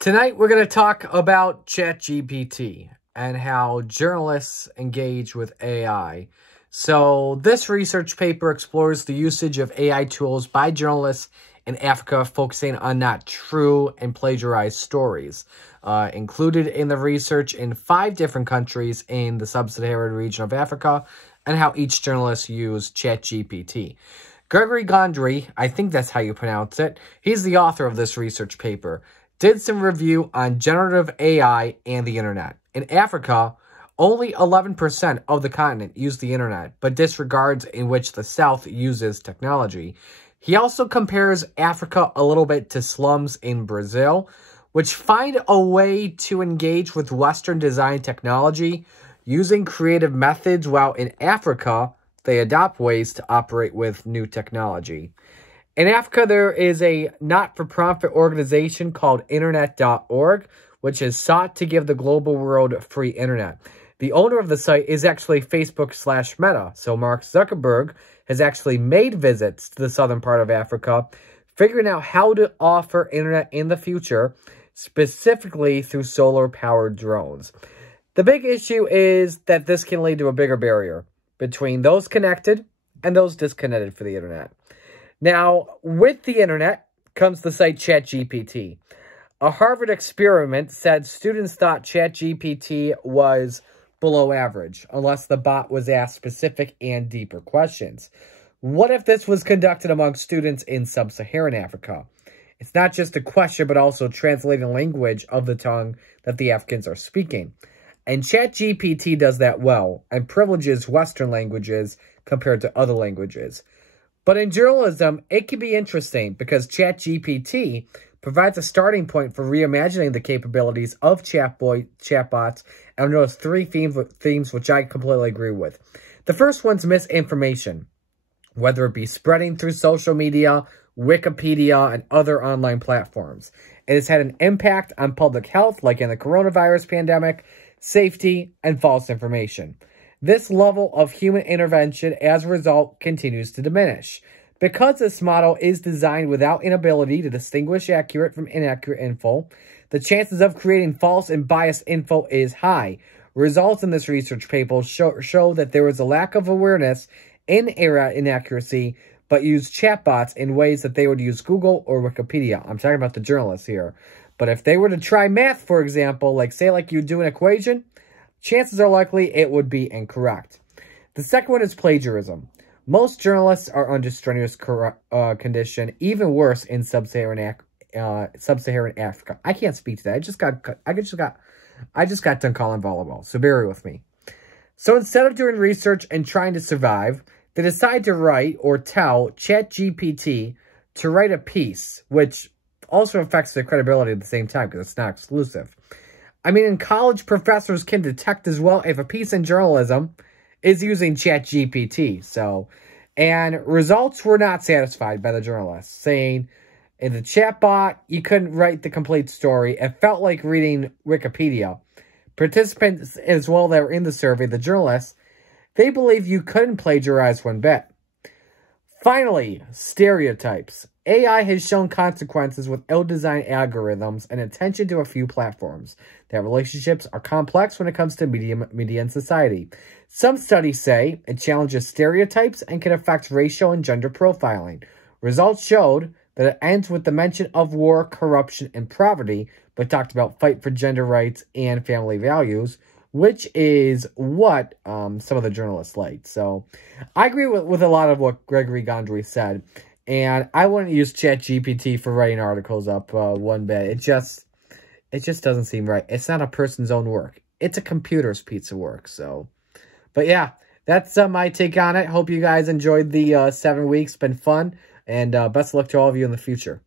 Tonight, we're going to talk about ChatGPT and how journalists engage with AI. So this research paper explores the usage of AI tools by journalists in Africa, focusing on not true and plagiarized stories. Included in the research in 5 different countries in the sub-Saharan region of Africa, and how each journalist used ChatGPT. Gregory Gondry, I think that's how you pronounce it, he's the author of this research paper, did some review on generative AI and the internet. In Africa, only 11% of the continent use the internet, but disregards in which the South uses technology. He also compares Africa a little bit to slums in Brazil, which find a way to engage with Western design technology using creative methods, while in Africa, they adopt ways to operate with new technology. In Africa, there is a not-for-profit organization called Internet.org, which has sought to give the global world free internet. The owner of the site is actually Facebook/Meta, so Mark Zuckerberg has actually made visits to the southern part of Africa, figuring out how to offer internet in the future, specifically through solar-powered drones. The big issue is that this can lead to a bigger barrier between those connected and those disconnected for the internet. Now, with the internet comes the site ChatGPT. A Harvard experiment said students thought ChatGPT was below average, unless the bot was asked specific and deeper questions. What if this was conducted among students in sub-Saharan Africa? It's not just a question, but also translating language of the tongue that the Africans are speaking. And ChatGPT does that well, and privileges Western languages compared to other languages. But in journalism, it can be interesting because ChatGPT provides a starting point for reimagining the capabilities of chatbots, and notice 3 themes which I completely agree with. The first one's misinformation, whether it be spreading through social media, Wikipedia, and other online platforms. It has had an impact on public health, like in the coronavirus pandemic, safety, and false information. This level of human intervention, as a result, continues to diminish. Because this model is designed without an ability to distinguish accurate from inaccurate info, the chances of creating false and biased info is high. Results in this research paper show that there is a lack of awareness in error inaccuracy, but use chatbots in ways that they would use Google or Wikipedia. I'm talking about the journalists here. But if they were to try math, for example, like you do an equation, chances are likely it would be incorrect. The second one is plagiarism. Most journalists are under strenuous condition, even worse in sub-Saharan Africa. I can't speak to that. I just got done calling volleyball, so bear with me. So instead of doing research and trying to survive, they decide to write or tell ChatGPT to write a piece, which also affects their credibility at the same time because it's not exclusive. I mean, in college, professors can detect as well if a piece in journalism is using ChatGPT. And results were not satisfied by the journalists, saying in the chatbot, you couldn't write the complete story. It felt like reading Wikipedia. Participants as well that were in the survey, the journalists, they believe you couldn't plagiarize one bit. Finally, stereotypes. AI has shown consequences with ill-designed algorithms and attention to a few platforms. That relationships are complex when it comes to media and society. Some studies say it challenges stereotypes and can affect racial and gender profiling. Results showed that it ends with the mention of war, corruption, and poverty, but talked about fight for gender rights and family values, which is what some of the journalists liked. So I agree with a lot of what Gregory Gondry said. And I wouldn't use ChatGPT for writing articles up one bit. It just doesn't seem right. It's not a person's own work. It's a computer's piece of work. So, but yeah, that's my take on it. Hope you guys enjoyed the 7 weeks. Been fun. And best of luck to all of you in the future.